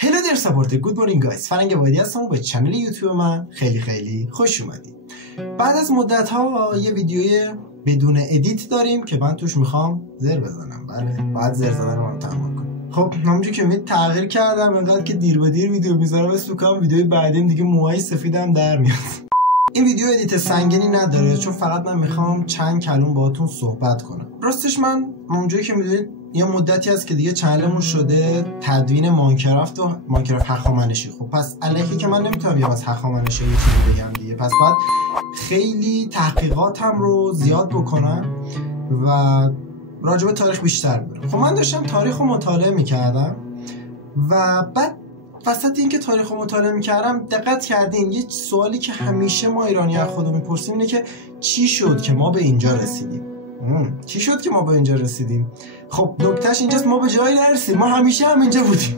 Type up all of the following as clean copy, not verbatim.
هلو دیر ساپورت گود مورنینگ گایز، فرنگ وایدی هستم و به چنل یوتیوب من خیلی خوش اومدید. بعد از مدت ها یه ویدیوی بدون ادیت داریم که من توش میخوام زر بزنم. بله، باید زر زدن رو هم تحمل کنم. خب همونجوری که میدید تغییر کردم، انقدر که دیر به دیر ویدیو میذارم اسم کنم ویدیوی بعدیم دیگه موهای سفیدم در میاد. این ویدیو ادیت سنگینی نداره چون فقط من میخوام چند کلمه باهاتون صحبت کنم. راستش من اونجایی که میدونید یه مدتی هست که دیگه چنلمون شده تدوین ماینکرافت و ماینکرافت هخامنشی. خب پس الکی که من نمیتونم بیام از هخامنشی یه چیزی بگم دیگه، پس باید خیلی تحقیقاتم رو زیاد بکنم و راجع به تاریخ بیشتر برم. خب من داشتم تاریخ رو مطالعه میکردم و بعد وسط این که تاریخ رو مطالعه میکردم دقت کردین یه سوالی که همیشه ما ایرانی‌ها خودمون میپرسیم اینه که چی شد که ما به اینجا رسیدیم؟ چی شد که ما به اینجا رسیدیم؟ خب نکتهش اینجاست، ما به جایی نرسیدیم، ما همیشه هم اینجا بودیم.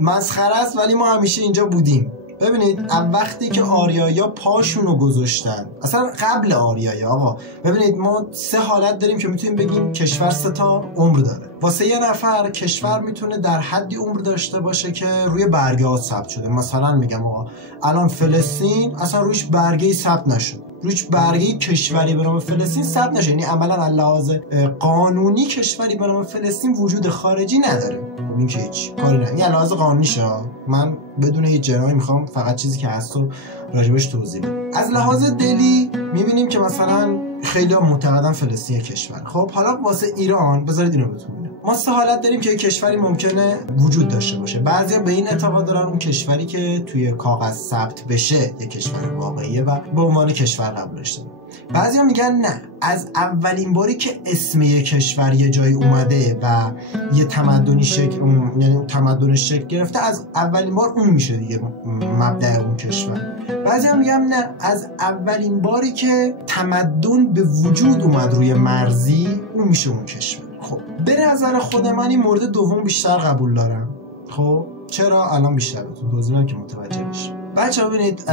مسخره است ولی ما همیشه اینجا بودیم. ببینید وقتی که آریایا پاشونو گذاشتن، اصلا قبل آریایا آقا، ببینید ما سه حالت داریم که میتونیم بگیم کشور سه تا عمر داره. واسه یه نفر کشور میتونه در حدی عمر داشته باشه که روی برگه ها ثبت شده. مثلا میگم آقا الان فلسطین اصلا روش برگه‌ای ثبت نشد، روش برگه کشوری به نام فلسطین ثبت نشه، یعنی عملا از لحاظ قانونی کشوری به نام فلسطین وجود خارجی نداره. این که هیچ کاری نه، این لحاظ قانونی شه. من بدون هیچ جنایی میخوام فقط چیزی که هست رو راجبش توضیح بدم. از لحاظ دلی میبینیم که مثلا خیلی ها معتقدن فلسطین کشور. خب حالا واسه ایران بذارید اینو بهتون بگم، ما سه حالت داریم که کشوری ممکنه وجود داشته باشه. بعضیا به این اعتقاد دارن اون کشوری که توی کاغذ ثبت بشه یک کشور واقعیه و به عنوان کشور قبول داشته. بعضیا میگن نه، از اولین باری که اسم یک کشور یه جایی اومده و یه تمدنی شکل، یعنی تمدنش شکل گرفته، از اولین بار اون میشه دیگه مبدأ اون کشور. بعضیا میگن نه، از اولین باری که تمدن به وجود اومد روی مرزی، اون میشه اون کشور. خب به نظر خود من این مورد دوم بیشتر قبول دارم. خب چرا؟ الان بیشتر بهتون توضیح میدم که متوجه بشید. بچه‌ها ببینید،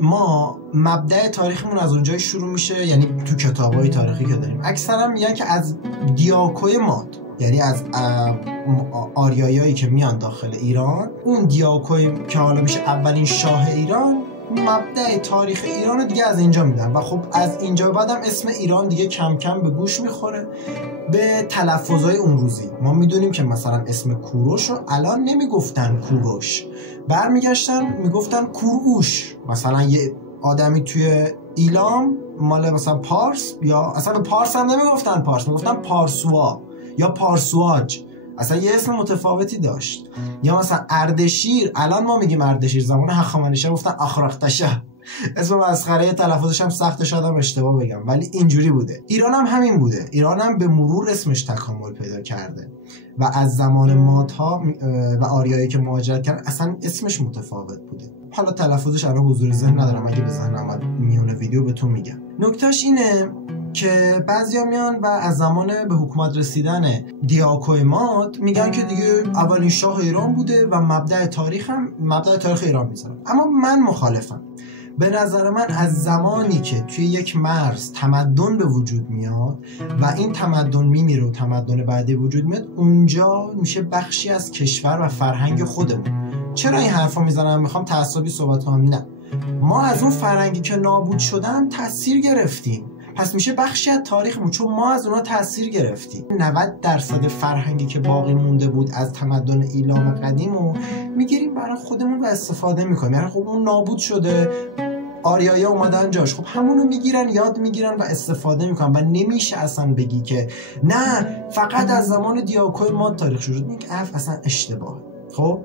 ما مبدأ تاریخمون از اونجای شروع میشه، یعنی تو کتابای تاریخی که داریم اکثرا میگن که از دیاکوی ماد، یعنی از آریایایی که میان داخل ایران، اون دیاکوی که حالا میشه اولین شاه ایران، مبدأ تاریخ ایران دیگه از اینجا میدن و خب از اینجا بعدم اسم ایران دیگه کم کم به گوش میخوره به تلفظهای اون روزی. ما میدونیم که مثلا اسم کوروش رو الان نمیگفتن کوروش، برمیگشتن میگفتن کوروش. مثلا یه آدمی توی ایلام مال مثلا پارس، یا اصلا به پارس هم نمیگفتن پارس، میگفتن پارسوا یا پارسواج، اصلا یه اسم متفاوتی داشت. یا مثلا اردشیر، الان ما میگیم اردشیر، زمان هخامنشی گفتن آخراختشه. اسم مسخره، تلفظش هم سخت، شاید هم اشتباه بگم ولی اینجوری بوده. ایران هم همین بوده، ایران هم به مرور اسمش تکامل پیدا کرده و از زمان مادها و آریایی که مهاجرت کردن اصلا اسمش متفاوت بوده. حالا تلفظش الان حضور ذهن ندارم، اگه به ذهنم اومد میون ویدیو بهتون میگم. نکتهش اینه که بعضیا میان و از زمان به حکومت رسیدن دیاکوی ماد میگن که دیگه اولین شاه ایران بوده و مبدأ تاریخ ایران میذارن. اما من مخالفم. به نظر من از زمانی که توی یک مرز تمدن به وجود میاد و این تمدن میمیره و تمدن بعدی وجود میاد، اونجا میشه بخشی از کشور و فرهنگ خودمون. چرا این حرفا میزنم؟ میخوام تعصبی صحبت کنم؟ نه، ما از اون فرهنگی که نابود شدن تاثیر گرفتیم، پس میشه بخشی از تاریخمون، چون ما از اونها تاثیر گرفتیم. 90% فرهنگی که باقی مونده بود از تمدن ایلام قدیم رو میگیریم برای خودمون و استفاده میکنیم. یعنی خب اون نابود شده، آریایا اومدن جاش، خب همونو میگیرن، یاد میگیرن و استفاده میکنن و نمیشه اصلا بگی که نه فقط از زمان دیاکوی ماد تاریخ شروع شد. میگه اصلا اشتباهه. خب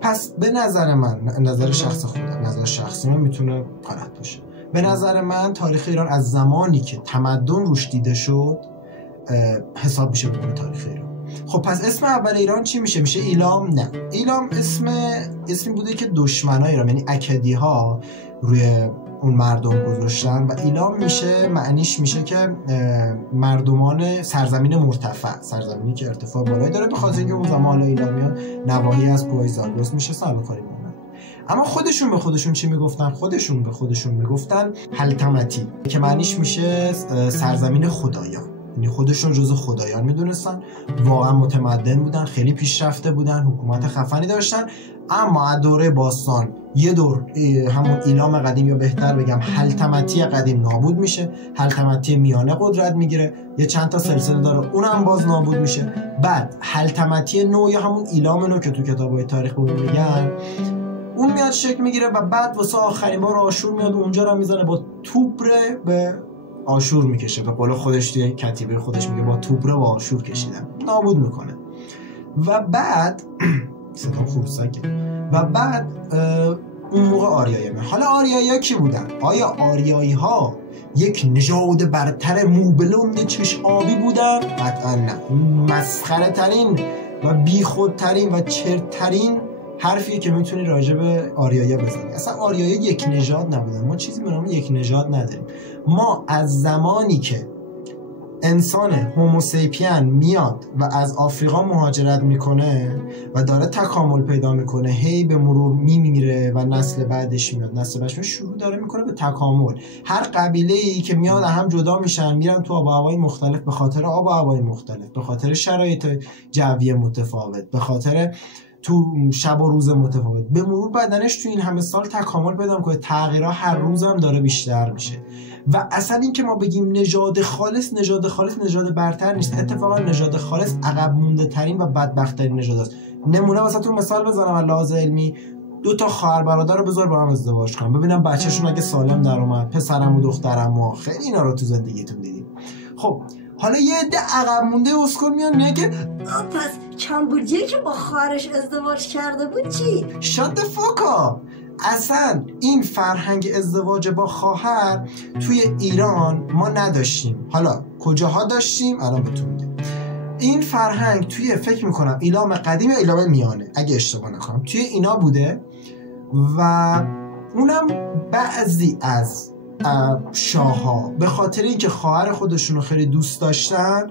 پس به نظر من، نظر شخص خودم، نظر شخصی من میتونه غلط باشه، به نظر من تاریخ ایران از زمانی که تمدن روش دیده شد حساب میشه به تاریخ ایران. خب پس اسم اول ایران چی میشه؟ میشه ایلام؟ نه، ایلام اسمی بوده که دشمنای ایران، یعنی اکدی ها، روی اون مردم گذاشتن و ایلام میشه معنیش میشه که مردمان سرزمین مرتفع، سرزمینی که ارتفاع بالایی داره، به خاطر اینکه اون زمان ایلامیان نواحی از کوه زاگرس میشه سال کاری مونن. اما خودشون به خودشون چی میگفتن؟ خودشون به خودشون میگفتن حلتمتی که معنیش میشه سرزمین خدایان. یعنی خودشون جزو خدایان میدونستن، واقعا متمدن بودن، خیلی پیشرفته بودن، حکومت خفنی داشتن. اما از دوره باستان یه دور همون ایلام قدیم یا بهتر بگم حلتمتی قدیم نابود میشه، حلتمتی میانه قدرت میگیره، یه چند تا سلسله داره اونم باز نابود میشه. بعد حلتمتی نو یا همون ایلام نو که تو کتابای تاریخ بهمون میگن اون میاد شکل میگیره و بعد واسه آخرین بار آشور میاد و اونجا رو میزنه با توبره به آشور میکشه. به قول خودش توی کتیبه خودش میگه با توبره با آشور کشیدم، نابود میکنه. و بعد صدام خوب ساکت. و بعد اون موقع آریایی میاد. حالا آریایی ها کی بودن؟ آیا آریایی ها یک نژاد برتر موبلند چشم آبی بودن؟ قطعا نه. مسخره ترین و بیخودترین و چرترین حرفیه که میتونی راجع به آریایی بزنی. اصلا آریایی یک نژاد نبودن. ما چیزی به نام یک نژاد نداریم. ما از زمانی که انسان هوموسیپین میاد و از آفریقا مهاجرت میکنه و داره تکامل پیدا میکنه، هی به مرور میمیره و نسل بعدش میاد، نسل بعدش شروع داره میکنه به تکامل. هر قبیله‌ای که میاد هم جدا میشن، میرن تو آب و هوای مختلف، به خاطر آب و هوای مختلف، به خاطر شرایط جوی متفاوت، به خاطر تو شب و روز متفاوت، به مرور بدنش تو این همه سال تکامل پیدا میکنه. تغییرها هر روز هم داره بیشتر میشه. و اصلا این که ما بگیم نژاد خالص نژاد برتر نیست. اتفاقا نژاد خالص عقب مونده ترین و بدبخت ترین نژاد است. نمونه واسهتون مثال بزنم از لحاظ علمی، 2 تا خواهر برادر رو بذار با هم ازدواج کنن، ببینم بچه‌شون اگه سالم در اومد، پسرم و دخترم، خیلی اینا رو تو زندگیتون دیدیم. خب حالا یه عده عقب مونده اسکول میان میگه که پس کمبودیه که با خواهرش ازدواج کرده بود چی؟ شات فاکا. اصلا این فرهنگ ازدواج با خواهر توی ایران ما نداشتیم. حالا کجاها داشتیم الان بهتون میگم. این فرهنگ توی فکر میکنم ایلام قدیم یا ایلام میانه اگه اشتباه نکنم توی اینا بوده و اونم بعضی از شاه‌ها به خاطر اینکه خواهر خودشون رو خیلی دوست داشتن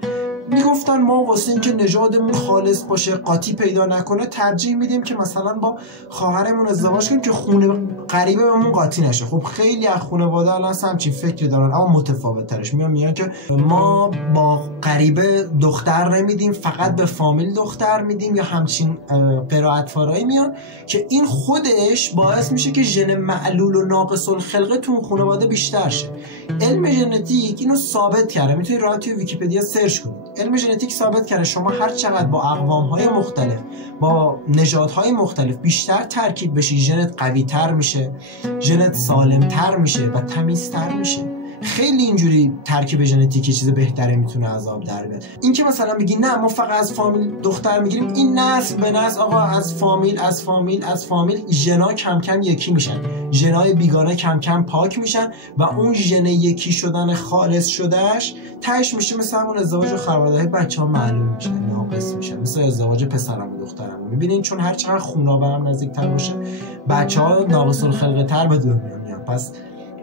میگفتن ما واسه اینکه نژادمون خالص باشه، قاطی پیدا نکنه، ترجیح میدیم که مثلا با خواهرمون ازدواج کنیم که خونه قریبه بهمون قاطی نشه. خب خیلی از خانواده الان همچین فکری دارن، اما متفاوت ترش میگن که ما با غریبه دختر نمیدیم، فقط به فامیل دختر میدیم، یا همچین قرائت‌وارایی میان که این خودش باعث میشه که ژن معلول و ناقص الخلقه تو خانواده بیشتر شه. علم ژنتیک اینو ثابت کرده، میتونید راحت توی ویکی‌پدیا سرچ کنید. علم ژنتیک ثابت کرده شما هر چقدر با اقوام‌های مختلف، با نژادهای مختلف بیشتر ترکیب بشی، ژنت قوی‌تر میشه، ژنت سالم‌تر میشه و تمیزتر میشه. خیلی اینجوری ترکیب ژنتیکی چیز بهتری میتونه از آب در بیاد. این که مثلا میگی نه ما فقط از فامیل دختر میگیریم، این نسل به نسل آقا از فامیل ژنا کم کم یکی میشن، ژنای بیگانه کم کم پاک میشن و اون ژن یکی شدن خالص شدهش تهش میشه مثل همون ازدواج و خانواده‌های بچه‌ها معلوم میشن، ناقص میشن، مثل ازدواج پسرم و دخترم. میبینین چون هر چقدر خونا به هم نزدیک‌تر باشه بچه‌ها ناقص الخلقه تر به دنیا میان. پس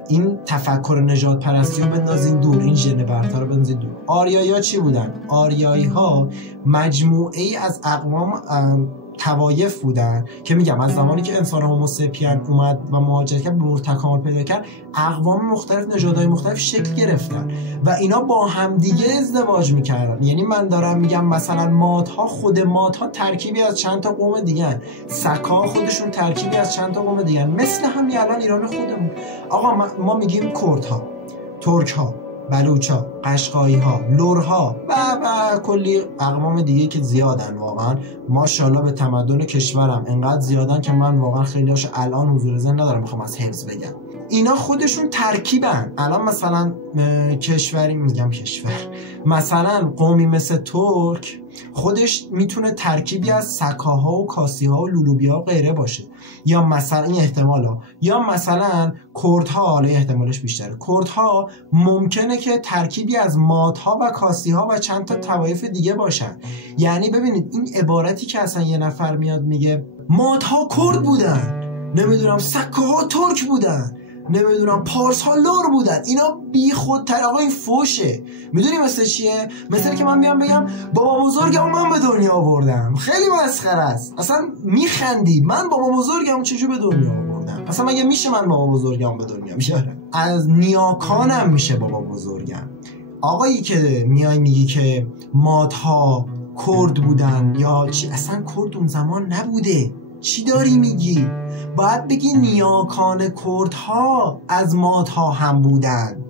این تفکر نژاد پرستی رو بندازین دور، این ژن برتر رو بندازین دور. آریایی ها چی بودن؟ آریایی ها مجموعه ای از اقوام توایف بودن که میگم از زمانی که انسان هوموسیپین اومد و مهاجرت کرد به مرور تکامل پیدا کرد، اقوام مختلف، نژادهای مختلف شکل گرفتن و اینا با همدیگه ازدواج میکردن. یعنی من دارم میگم مثلا مادها، خود مادها ترکیبی از چند تا قوم دیگه، سگ‌ها خودشون ترکیبی از چند تا قوم دیگه، مثل همین الان ایران خودمون. آقا ما میگیم کردها، ترک‌ها، بلوچ‌ها، قشقایی‌ها، لرها و کلی اقوام دیگه که زیادن. واقعا ماشاءالله به تمدن کشورم انقدر زیادن که من واقعا خیلی‌هاش الان حضور ذهن ندارم میخوام از حفظ بگم. اینا خودشون ترکیبن. الان مثلا کشور مثلا قومی مثل ترک خودش میتونه ترکیبی از سکاها و کاسیها و لولوبی‌ها و غیره باشه، یا مثلا این احتمالا، یا مثلا کردها، حالا احتمالش بیشتره، کردها ممکنه که ترکیبی از مادها و کاسیها و چند تا طوایف دیگه باشن. یعنی ببینید این عبارتی که اصلا یه نفر میاد میگه مادها کرد بودن، نمیدونم سکاها ترک بودن، نمیدونم پارس ها لور بودن، اینا بی خودتر. آقا این فوشه. میدونی مثل چیه؟ مثل که من بیام بگم بابا بزرگم من به دنیا آوردم. خیلی مسخره است. اصلا میخندی. من بابا بزرگم چجور به دنیا آوردم؟ اصلا مگه میشه من بابا بزرگم به دنیا بیارم؟ از نیاکانم میشه بابا بزرگم. آقایی که میای میگی که مادها کرد بودن یا چی، اصلا کرد اون زمان نبوده، چی داری میگی؟ باید بگی نیاکان کردها از مادها هم بودن.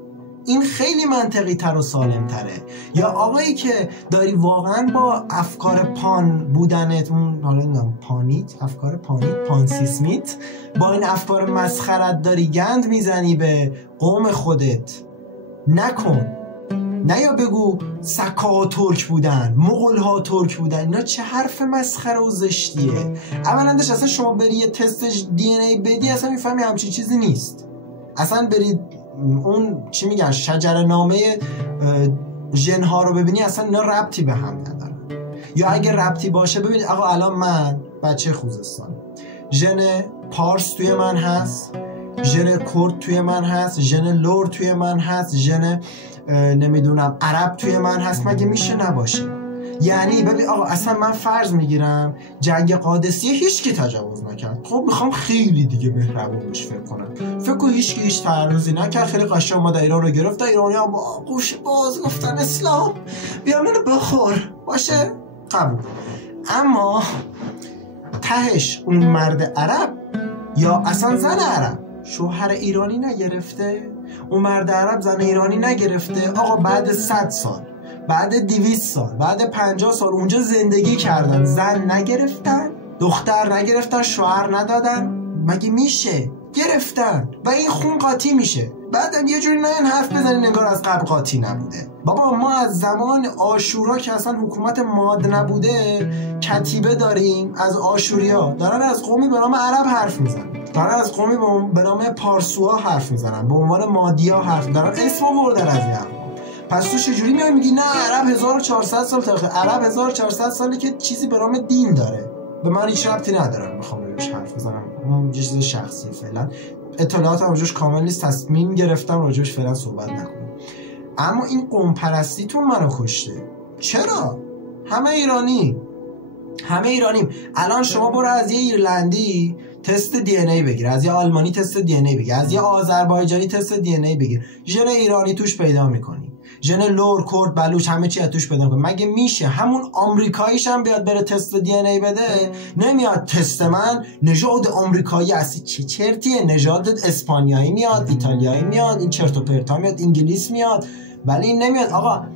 این خیلی منطقی تر و سالم تره. یا آقایی که داری واقعا با افکار پان بودنت، اون حالا پانیت، افکار پانیت، پانسیسمیت، با این افکار مسخرت داری گند میزنی به قوم خودت، نکن. نه یا بگو سکاها ترک بودن، مغولها ترک بودن. اینا چه حرف مسخره و زشتیه. اولندش اصلا شما بری یه تست دی ان ای بدی اصلا میفهمی همچین چیزی نیست. اصلا برید اون چی میگن شجره نامه ژن‌ها رو ببینی، اصلا اینا ربطی به هم ندارن. یا اگه ربطی باشه ببینید آقا الان من بچه خوزستان، ژن پارس توی من هست، ژن کرد توی من هست، ژن لور توی من هست، ژن نمیدونم عرب توی من هست. مگه میشه نباشه؟ یعنی ببین آقا اصلا من فرض میگیرم جنگ قادسیه هیچ کی تجاوز نکرد. خب میخوام خیلی دیگه مهربون بهش فکر کنم. فکر کنم هیچ کی هیچ تعرضی نکرد، خیلی قشنگ اومد ایران رو گرفت، ایرانی‌ها با گوش باز گفتن اسلام بیا منو بخور، باشه قبول. اما تهش اون مرد عرب یا اصلا زن عرب شوهر ایرانی نگرفته، اون مرد عرب زن ایرانی نگرفته. آقا بعد 100 سال، بعد 200 سال، بعد 50 سال اونجا زندگی کردن، زن نگرفتن، دختر نگرفتن، شوهر ندادن؟ مگه میشه؟ گرفتن و این خون قاطی میشه. بعدم یه جوری نه حرف بزنی نگار از قبل قاطی نبوده. بابا ما از زمان آشورا که اصلا حکومت ماد نبوده کتیبه داریم از آشوریا، دارن از قومی به نام عرب حرف میزنن، دارن از قومی به نام پارسوها حرف میزنن، به عنوان مادیا حرف دارن، اسم آوردن از این. پس تو چجوری میای میگی نه عرب 1400 سال تاریخ؟ عرب 1400 سالی که چیزی به نام دین داره. به من هیچ ربطی نداره، میخوام روش حرف بزنم، اون یه چیز شخصی. فعلا اطلاعاتم راجعش کامل نیست، تصمیم گرفتم راجعش فعلا صحبت نکنم. اما این قوم پرستیتون منو کشته. چرا؟ همه ایرانیم. الان شما برو از یه ایرلندی تست دی ان ای بگیر، از یه آلمانی تست دی ان ای بگیر، از یه آذربایجانی تست دی ان ای بگیر، ژن ایرانی توش پیدا میکنی، ژن لور، کرد، بلوچ، همه چی از توش پیدا میکنی. مگه میشه همون آمریکاییش هم بیاد بره تست دی ان ای بده؟ نمیاد. تست من نژاد آمریکایی هستی، چه چرتیه؟ نژاد اسپانیایی میاد، ایتالیایی میاد، این چرت و پرتا میاد، انگلیس میاد. ولی این نمیاد. آقا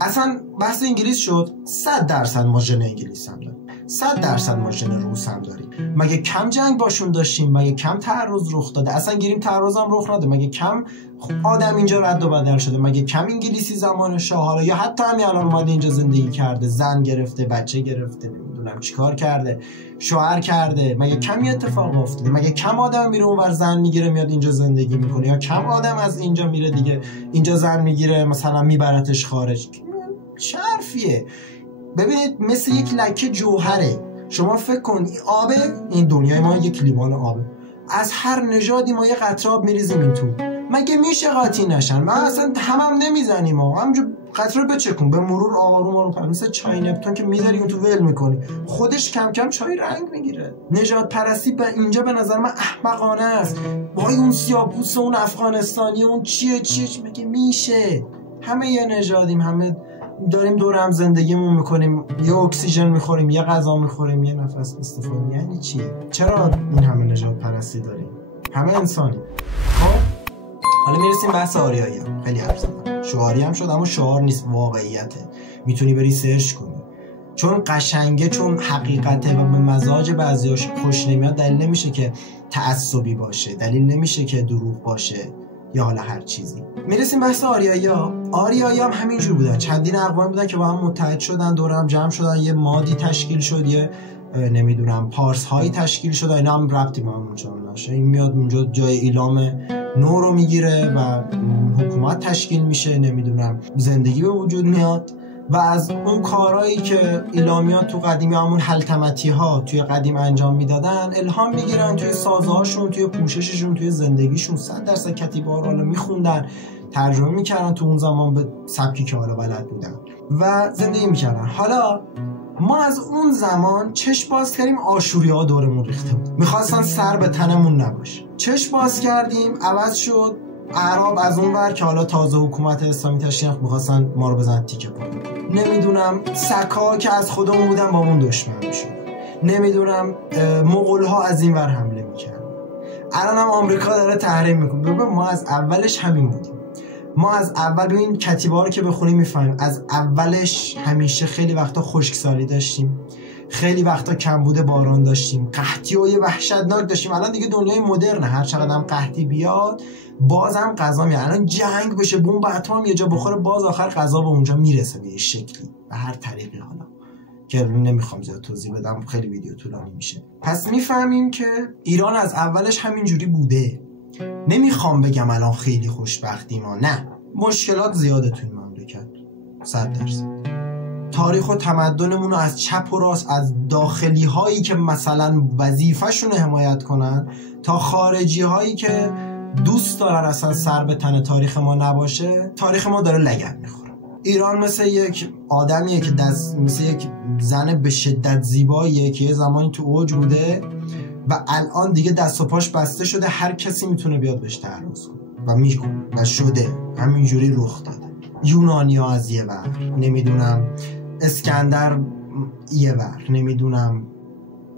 اصلا بحث انگلیس شد، 100% ما ژن انگلیس هم داریم، 100% ما ژن روس هم داریم. مگه کم جنگ باشون داشتیم؟ مگه کم تعرض رخ داده؟ اصلا گیریم تعرض هم رخ نده. مگه کم آدم اینجا رد و بدل شده؟ مگه کم انگلیسی زمان شاه، حالا یا حتی همین الان اومده اینجا زندگی کرده، زن گرفته، بچه گرفته، نمیدونم چیکار کرده، شوهر کرده، مگه کمی اتفاق افتاده؟ مگه کم آدم میره اونور زن میگیره میاد اینجا زندگی میکنه؟ یا کم آدم از اینجا میره دیگه اینجا زن میگیره مثلا میبرتش خارج؟ چه حرفیه؟ ببینید مثل یک لکه جوهره. شما فکر کن آبه، این دنیای ما یک لیوان آبه، از هر نژادی ما یه قطره آب میریزیم این تو، مگه میشه قاطی نشن؟ من اصلا هم نمیزنیم، همونجا قطره بچکون به مرور آروم مثل چای نپتون که میذاری اون تو ول میکنی، خودش کم کم چای رنگ میگیره. نژاد پرستی به اینجا به نظر من احمقانه است. وای اون سیاه‌پوست، اون افغانستانی، اون چیه مگه میشه؟ همه یه نژادیم، همه داریم دور هم زندگیمون میکنیم، یه اکسیژن میخوریم، یه غذا میخوریم، یه نفس استفاده. یعنی چیه؟ چرا این همه نژاد پرستی داریم؟ همه انسانی. خب حالا میرسیم بحث آریایی. خیلی حرف زدم، شعاری هم شد اما شعار نیست، واقعیته. میتونی بری سرچ کنی، چون قشنگه، چون حقیقته و به مزاج بعضیاش خوش نمیاد دلیل نمیشه که تعصبی باشه، دلیل نمیشه که دروغ باشه یا حالا هر چیزی. میرسیم بحث آریایی هم همینجور بودن، چندین اقوام بودن که با هم متحد شدن، دور هم جمع شدن، یه مادی تشکیل شد، یه نمیدونم پارس هایی تشکیل شد. اینا هم ربطی با هم نشه. این میاد اونجا جای ایلام نو رو میگیره و حکومت تشکیل میشه، نمیدونم زندگی به وجود میاد و از اون کارهایی که ایلامیان تو قدیمی همون حلتمتی ها توی قدیم انجام میدادن الهام میگیرن توی سازهاشون، توی پوشششون، توی زندگیشون. 100% کتیبه ها رو حالا میخوندن، ترجمه میکردن تو اون زمان به سبکی که حالا بلد بودن و زندگی میکردن. حالا ما از اون زمان چشم باز کردیم، آشوریا ها دورمون ریخته بود، میخواستن سر به تنمون نباشه. چشم باز کردیم، عوض شد اعراب از اون ور که حالا تازه حکومت اسلامی تشکیل می‌خواستن ما رو بزنن تیکه پاره. نمیدونم سک‌ها که از خودمون بودن با اون دشمن میشد. نمیدونم مغول‌ها از این ور حمله میکردن. الان هم آمریکا داره تحریم میکنه. ما از اولش همین بودیم. ما از اول این کتیبه رو که بخونیم میفهمیم از اولش همیشه خیلی وقتا خشکسالی داشتیم، خیلی وقتا کمبود باران داشتیم، قحطی‌های وحشتناک داشتیم. الان دیگه دنیای مدرنه، هر چقدر هم قحطی بیاد بازم غذا میاد. الان جنگ بشه، بمب اتم یه جا بخوره، باز آخر غذا به اونجا میرسه به یه شکلی، به هر طریقی. حالا که نمیخوام زیاد توضیح بدم، خیلی ویدیو طولانی میشه. پس میفهمیم که ایران از اولش همینجوری بوده. نمیخوام بگم الان خیلی خوشبختیم، نه، مشکلات زیاده تو این مملکت 100%. تاریخ و تمدنمون رو از چپ و راست، از داخلی هایی که مثلا وظیفه‌شون حمایت کنن تا خارجی هایی که دوست دارن اصلا سر به تن تاریخ ما نباشه، تاریخ ما داره لگد میخوره. ایران مثل یک آدمیه که مثل یک زن به شدت زیباییه که یه زمانی تو اوج بوده و الان دیگه دست و پاش بسته شده، هر کسی میتونه بیاد بهش تعرض کنه و میکنه و شده، همینجوری رخ داده. یونانیا از یه ور، نمیدونم اسکندر یه ور، نمیدونم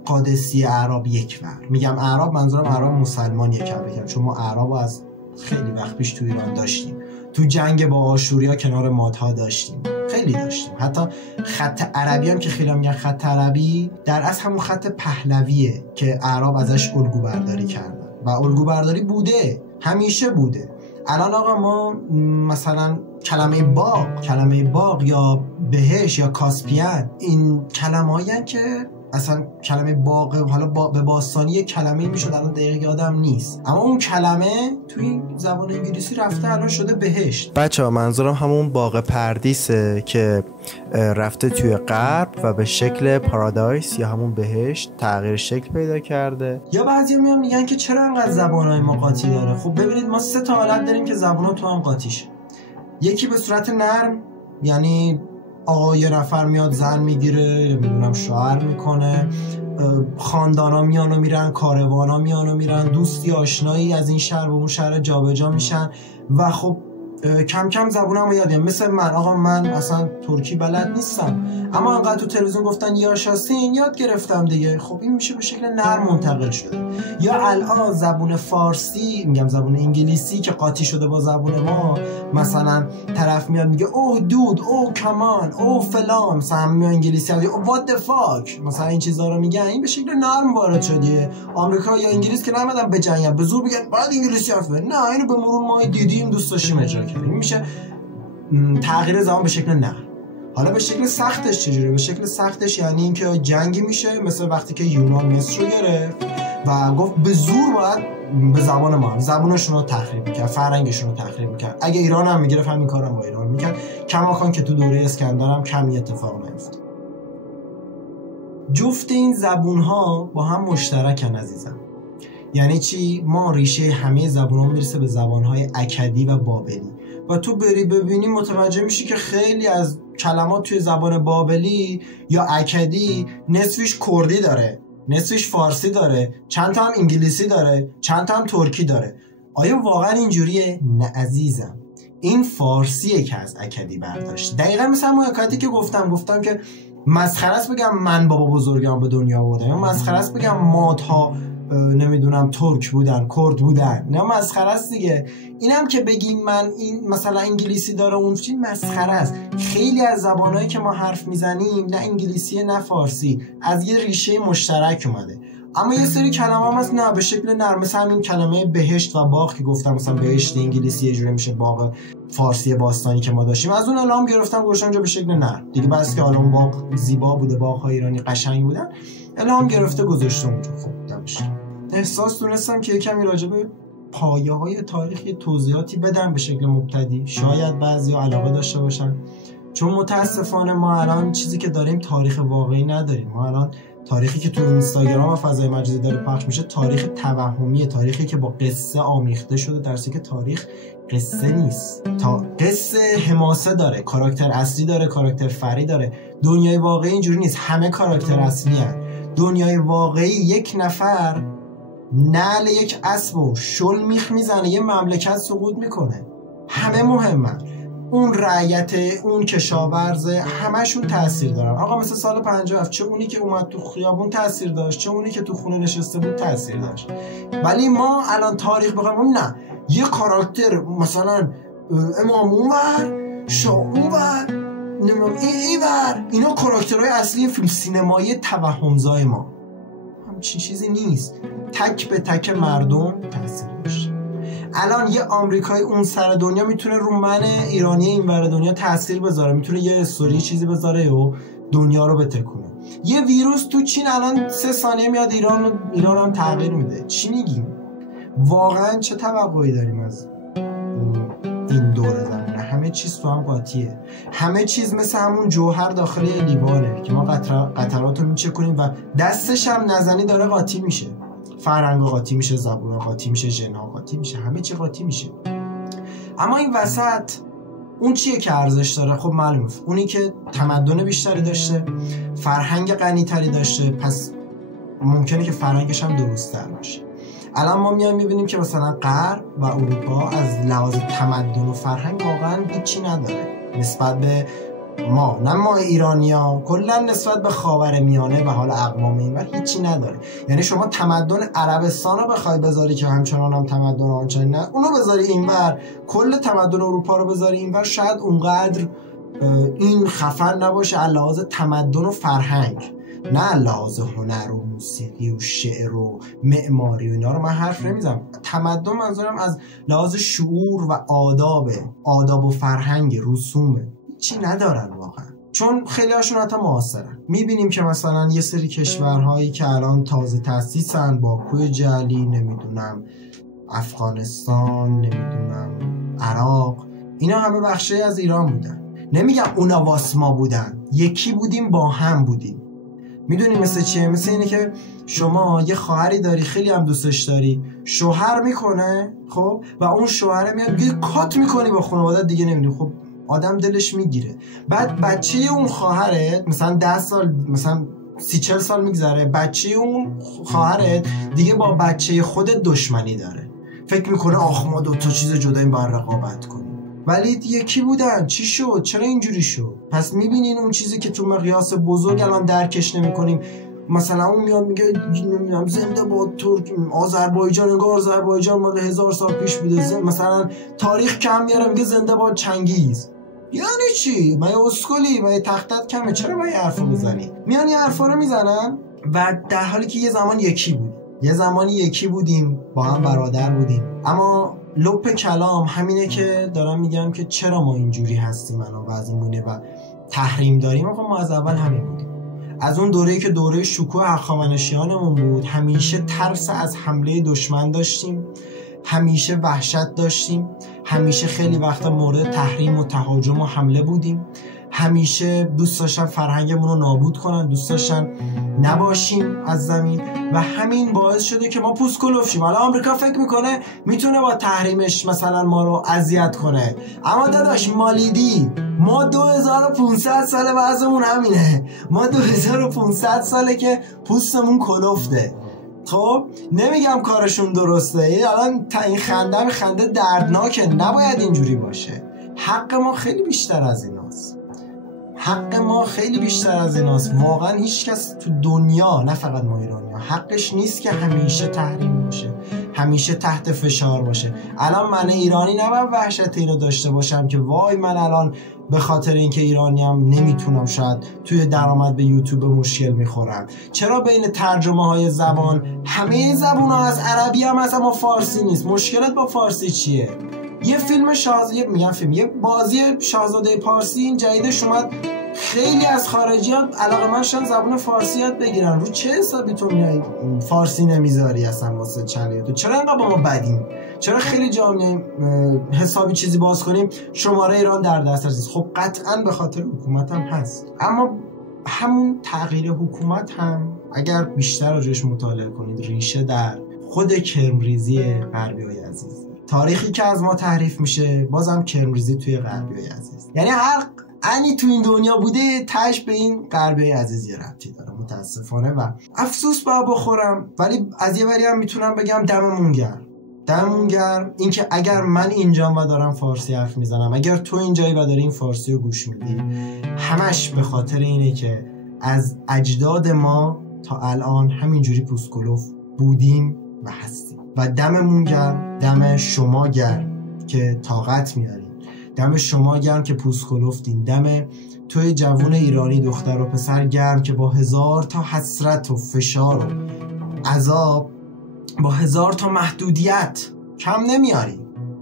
قادسی اعراب یک ور. میگم اعراب منظورم اعراب مسلمان یکم بگم، چون ما اعراب از خیلی وقت پیش تو ایران داشتیم، تو جنگ با آشوریا کنار مادها داشتیم، خیلی داشتیم. حتی خط عربی هم که خیلی میگن خط عربی، در اصل همون خط پهلویه که اعراب ازش الگو برداری کردن و الگو برداری بوده، همیشه بوده. الان آقا ما مثلا کلمه باغ یا بهش یا کاسپیان، این کلمه‌ای هستن که اصلا کلمه باغ حالا به باستانی کلمه میشد، الان دقیق یادم نیست، اما اون کلمه توی زبان انگلیسی رفته الان شده بهشت. بچه‌ها منظورم همون باغ پردیسه که رفته توی غرب و به شکل پارادایس یا همون بهشت تغییر شکل پیدا کرده. یا بعضیا میان میگن که چرا انقدر زبان‌های ما قاطی داره. خب ببینید ما 3 تا حالت داریم که زبان‌ها تو هم قاطیشه. یکی به صورت نرم، یعنی آقا یه نفر میاد زن میگیره، نمیدونم شوهر میکنه، خاندانا میان و میرن، کاروانا میان و میرن، دوستی آشنایی از این شهر به اون شهر جابجا میشن و خب کم کم زبونم رو یادم. مثل من، آقا من اصلا ترکی بلد نیستم اما انقدر تو تلویزیون گفتن یاشاسین یاد گرفتم دیگه. خب این میشه به شکل نرم منتقل شده. یا الان زبون فارسی، میگم زبون انگلیسی که قاطی شده با زبون ما، مثلا طرف میاد میگه اوه دود، اوه کمان، اوه فلان، مثلا انگلیسی میگه what the fuck، مثلا این چیزا رو میگن. این به شکل نرم وارد شده. آمریکا یا انگلیس که نمیدن به جنگ به زور بگن باید انگلیسی حرف بزنی، نه، اینو به مرور ما دیدیم دوست داشتیم اجرا کردیم. این میشه تغییر زبان به شکل نرم. حالا به شکل سختش چجوری؟ به شکل سختش یعنی اینکه جنگی میشه، مثل وقتی که یونان مصر رو گرفت و گفت به زور باید به زبان ما، زبانشون رو تخریب میکرد، فرهنگشون رو تخریب میکرد. اگه ایران هم میگرفت همین کارم با ایران میکرد. کماکان که تو دوره اسکندر هم کمی اتفاق نیفتاد. جفت این زبونها با هم مشترکن عزیزم. یعنی چی؟ ما ریشه همه زبان‌ها میرسه به زبان‌های اکدی و بابلی و تو بری ببینی متوجه میشی که خیلی از کلمات توی زبان بابلی یا اکدی نصفش کردی داره، نصفش فارسی داره، چند تا هم انگلیسی داره، چند تا هم ترکی داره. آیا واقعا اینجوریه؟ نه عزیزم، این فارسیه که از اکدی برداشت. دقیقا مثل همون حکایتی که گفتم که مسخره است بگم من بابا بزرگم به دنیا آوردم، یا مسخره است بگم مادها نمیدونم ترک بودن، کرد بودن، نه مسخره است دیگه. اینم که بگیم من این مثلا انگلیسی داره اون چی، مسخره است. خیلی از زبانایی که ما حرف میزنیم نه انگلیسی نه فارسی، از یه ریشه مشترک اومده. اما یه سری کلمه هم هست نه به شکل نرم، مثل همین کلمه بهشت و باغ که گفتم، مثلا بهشت انگلیسی یه جوری میشه باغ فارسی باستانی که ما داشتیم، از اون الهام گرفتم گذاشتم اونجا به شکل نرم دیگه. بس که حالا اون باغ زیبا بوده، باغ‌های ایرانی قشنگ بودن، الهام گرفته گذاشتم اونجا. خب دمش احساس دونستم که یکمی راجع به پایه‌های تاریخ یه توضیحاتی بدم به شکل مبتدی، شاید بعضیا علاقه داشته باشن، چون متاسفانه ما الان چیزی که داریم تاریخ واقعی نداریم. ما الان تاریخی که تو اینستاگرام و فضای مجازی داره پخش میشه تاریخ توهمیه، تاریخی که با قصه آمیخته شده، در حالی که تاریخ قصه نیست. تا قصه حماسه داره، کاراکتر اصلی داره، کاراکتر فری داره. دنیای واقعی اینجوری نیست، همه کاراکتر اصلی هست. دنیای واقعی یک نفر نعل یک اسب و شل میخ میزنه یه مملکت سقوط میکنه. همه مهمن، اون رعیت، اون کشاورزه، همشون تاثیر دارن. آقا مثل سال 57 چه اونی که اومد تو خیابون تاثیر داشت، چه اونی که تو خونه نشسته بود تاثیر داشت. ولی ما الان تاریخ بخوایم نه یه کاراکتر مثلا امام اونور، شاه اونور، اینور، اینا کاراکترهای اصلی فیلم سینمایی توهمزای ما. همچین چیزی نیست. تک به تک مردم تاثیر داشت. الان یه آمریکایی اون سر دنیا میتونه رو من ایرانی این ور دنیا تاثیر بذاره، میتونه یه استوری چیزی بذاره و دنیا رو بتکونه. یه ویروس تو چین الان 3 ثانیه میاد ایران هم تغییر میده. چی میگیم؟ واقعا چه توقعی داریم از این دوره زمانه؟ همه چیز تو هم قاطیه. همه چیز مثل همون جوهر داخل لیوانه که ما قطرات رو میچکونیم و دستش هم نزنی داره قاطی میشه. فرهنگ قاطی میشه، زبون قاطی میشه، ژن قاطی میشه، همه چی قاطی میشه. اما این وسط اون چیه که ارزش داره؟ خب معلومه اونی که تمدن بیشتری داشته، فرهنگ غنی‌تری داشته، پس ممکنه که فرهنگش هم درست‌تر باشه. الان ما میایم میبینیم که مثلا غرب و اروپا از لحاظ تمدن و فرهنگ واقعا هیچی نداره نسبت به ما، نه ما ایرانی‌ها، کلا نسبت به خاورمیانه و حال اقوام اینور هیچی نداره. یعنی شما تمدن عربستان رو بخوای بذاری که همچنان هم تمدن آنچنانی نه، اونو بذاری اینور، کل تمدن اروپا رو بذاری اینور، شاید اونقدر این خفن نباشه از لحاظ تمدن و فرهنگ، نه لحاظ هنر و موسیقی و شعر و معماری و اینا رو من حرف نمیزنم. تمدن منظورم از لحاظ شعور و آداب و فرهنگ، رسومه. چی ندارن واقعا، چون خیلی هاشون حتی معاصرن. میبینیم که مثلا یه سری کشورهایی که الان تازه تأسیسن، باکوی جعلی، نمیدونم افغانستان، نمیدونم عراق، اینا همه بخشی از ایران بودن. نمیگم اونا واس ما بودن، یکی بودیم، با هم بودیم. میدونی مثل چیه؟ مثل اینه که شما یه خواهری داری خیلی هم دوستش داری، شوهر میکنه خب و اون شوهره میاد یه کات میکنی با خانواده دیگه، نمیدونی، خب آدم دلش میگیره. بعد بچه اون خواهرت مثلا 10 سال مثلا 30-40 سال میگذره، بچه اون خواهرت دیگه با بچه خودت دشمنی داره، فکر میکنه آخ ما 2 تا چیز جداییم باید رقابت کنیم. ولی یکی بودن، چی شد؟ چرا اینجوری شد؟ پس میبینین اون چیزی که تو مقیاس بزرگ الان درکش نمی‌کنیم. مثلا اون میاد میگه نمیدونم زنده باد ترک آذربایجان، انگار آذربایجان مال 1000 سال پیش بوده. مثلا تاریخ کم میاره میگه زنده باد چنگیز. یعنی چی؟ من اسکلی، من تختت کمه، چرا من یه حرفو بزنی؟ میان یه حرفا رو میزنن و در حالی که یه زمان یکی بود، یه زمانی یکی بودیم، با هم برادر بودیم. اما لپ کلام همینه که دارم میگم که چرا ما اینجوری هستیم الان و از این مونه و تحریم داریم. آقا ما از اول همین بودیم. از اون دوره‌ای که دوره شکوه هخامنشیانمون بود، همیشه ترس از حمله دشمن داشتیم، همیشه وحشت داشتیم، همیشه خیلی وقتا مورد تحریم و تهاجم و حمله بودیم، همیشه دوست داشتن فرهنگمون رو نابود کنن، دوست داشتن نباشیم از زمین و همین باعث شده که ما پوست کلوف شیم. حالا آمریکا فکر میکنه میتونه با تحریمش مثلا ما رو اذیت کنه، اما داداش مالیدی، ما 2500 ساله وضعمون همینه، ما 2500 ساله که پوستمون کلفته. خب نمیگم کارشون درسته، الان این خنده دردناکه، نباید اینجوری باشه. حق ما خیلی بیشتر از ایناست، حق ما خیلی بیشتر از ایناست. واقعا هیچ کس تو دنیا، نه فقط ما ایرانی‌ها، حقش نیست که همیشه تحریم باشه، همیشه تحت فشار باشه. الان من ایرانی نباید وحشت اینو داشته باشم که وای من الان به خاطر اینکه ایرانیم نمیتونم شاید توی درآمد به یوتیوب مشکل میخورم. چرا بین ترجمه های زبان همه زبون ها از عربی هم هست اما فارسی نیست؟ مشکلت با فارسی چیه؟ یه فیلم یه بازی شاهزاده پارسی این جدیدش اومد، خیلی از خارجی‌ها علاقه‌مندشن زبان فارسی یاد بگیرن. رو چه حسابی تو میای فارسی نمیذاری اصلا واسه چنل تو؟ چرا انقدر با ما بدیم؟ چرا خیلی جا میایم حسابی چیزی باز کنیم شماره ایران در دسترس نیست؟ خب قطعاً به خاطر حکومت هم هست، اما همون تغییر حکومت هم اگر بیشتر راجعش مطالعه کنید ریشه در خود کرمریزی غربی‌های عزیز. تاریخی که از ما تعریف میشه بازم کرمریزی توی غربی‌های عزیز. یعنی انی تو این دنیا بوده تش به این غربی عزیزی ربطی داره متاسفانه و افسوس باید بخورم. ولی از یه وری هم میتونم بگم دممون گرم این که اگر من اینجام و دارم فارسی حرف میزنم، اگر تو اینجایی و داری این فارسی رو گوش میدی، همش به خاطر اینه که از اجداد ما تا الان همینجوری پوسکلوف بودیم و هستیم و دممون گرم، دم شما گرم که طاقت میارین، دم شما گرم که پوسکلوفتین، دم توی جوون ایرانی دختر و پسر گرم که با 1000 تا حسرت و فشار و عذاب، با 1000 تا محدودیت کم نمیاریم،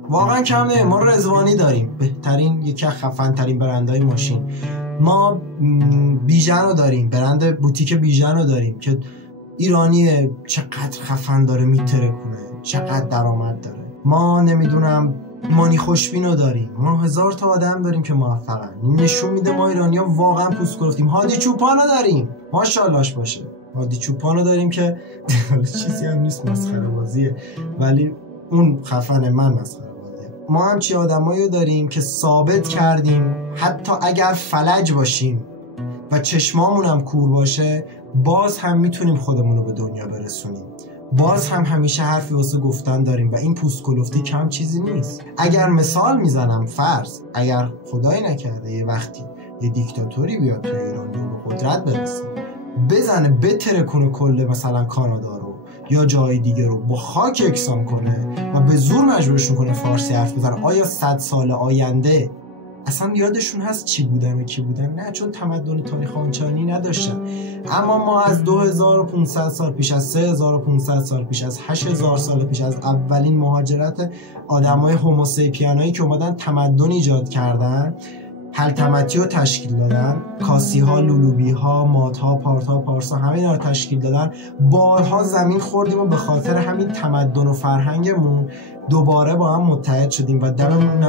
واقعا کم نمیاریم. ما رضوانی داریم، بهترین یکی از خفن ترین برندهای ماشین. ما بیژن رو داریم، برند بوتیک بیژن رو داریم که ایرانیه، چقدر خفن داره میترکونه، چقدر درآمد داره. ما نمیدونم مانی خوشبین رو داریم، ما 1000 تا آدم داریم که موفقن. نشون میده ما ایرانی‌ها واقعا پوسکلفتیم. هادی چوپان رو داریم، ماشاءاللهش باشه. هادی چوپان رو داریم که چیزی هم نیست، مسخره بازیه، ولی اون خفن، من مسخره بازیه. ما هم چی آدمایی رو داریم که ثابت کردیم حتی اگر فلج باشیم و چشمامون هم کور باشه، باز هم میتونیم خودمون رو به دنیا برسونیم، باز هم همیشه حرفی واسه گفتن داریم و این پوسکلفتی کم چیزی نیست. اگر مثال میزنم، فرض اگر خدایی نکرده یه وقتی یه دیکتاتوری بیاد تو ایران به قدرت برسه، بزنه بترکونه کل مثلا کانادا رو یا جای دیگه رو با خاک یکسان کنه و به زور مجبورشون کنه فارسی حرف بزنه، آیا 100 سال آینده اصلا یادشون هست چی بودن و کی بودن؟ نه، چون تمدن تاریخ آنچنانی نداشتن. اما ما از 2500 سال پیش، از 3500 سال پیش، از 8000 سال پیش، از اولین مهاجرت آدمای هوموسیپینایی که اومدن تمدن ایجاد کردن، حلتمتی رو تشکیل دادن، کاسی ها، لولوبی ها، مات ها، پارت ها، پارسا، همه اینا رو تشکیل دادن. بارها زمین خوردیم و به خاطر همین تمدن و فرهنگمون دوباره با هم متحد شدیم و دممون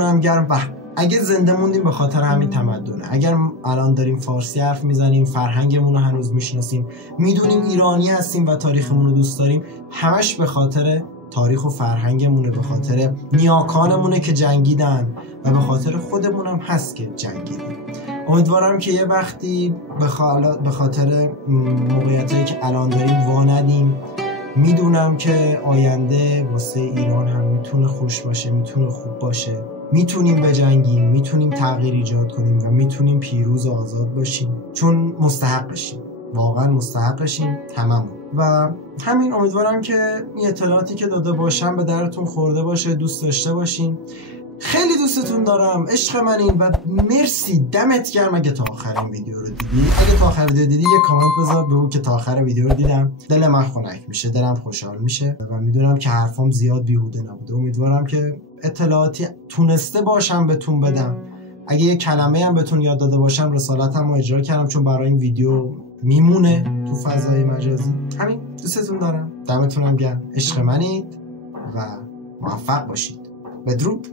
هم گرم و اگه زنده موندیم به خاطر همین تمدنه. اگر الان داریم فارسی حرف میزنیم، فرهنگمون رو هنوز میشناسیم، میدونیم ایرانی هستیم و تاریخمون رو دوست داریم، همش به خاطر تاریخ و فرهنگمونه، به خاطر نیاکانمونه که جنگیدن و به خاطر خودمون هم هست که جنگیدیم. امیدوارم که یه وقتی به خاطر موقعیتایی که الان داریم واندیم. میدونم که آینده واسه ایران هم میتونه خوش باشه، میتونه خوب باشه، میتونیم بجنگیم، میتونیم تغییر ایجاد کنیم و میتونیم پیروز و آزاد باشیم، چون مستحقشیم، واقعا مستحقشیم تمام. و همین، امیدوارم که این اطلاعاتی که داده باشم به درتون خورده باشه، دوست داشته باشین. خیلی دوستتون دارم، عشق منین و مرسی، دمت گرم اگه تا آخر این ویدیو رو دیدی. اگه تا آخر ویدیو دیدی یه کامنت بذار بگو که تا آخر ویدیو رو دیدم. دل من خنک میشه، دلم خوشحال میشه و میدونم که حرفام زیاد بیهوده نبوده. امیدوارم که اطلاعاتی تونسته باشم بهتون بدم. اگه یه کلمه هم بهتون یاد داده باشم، رسالتم رو اجرا کردم، چون برای این ویدیو میمونه تو فضای مجازی. همین، دوستتون دارم، دمتونم گرم، عشق منید و موفق باشید. بدرود.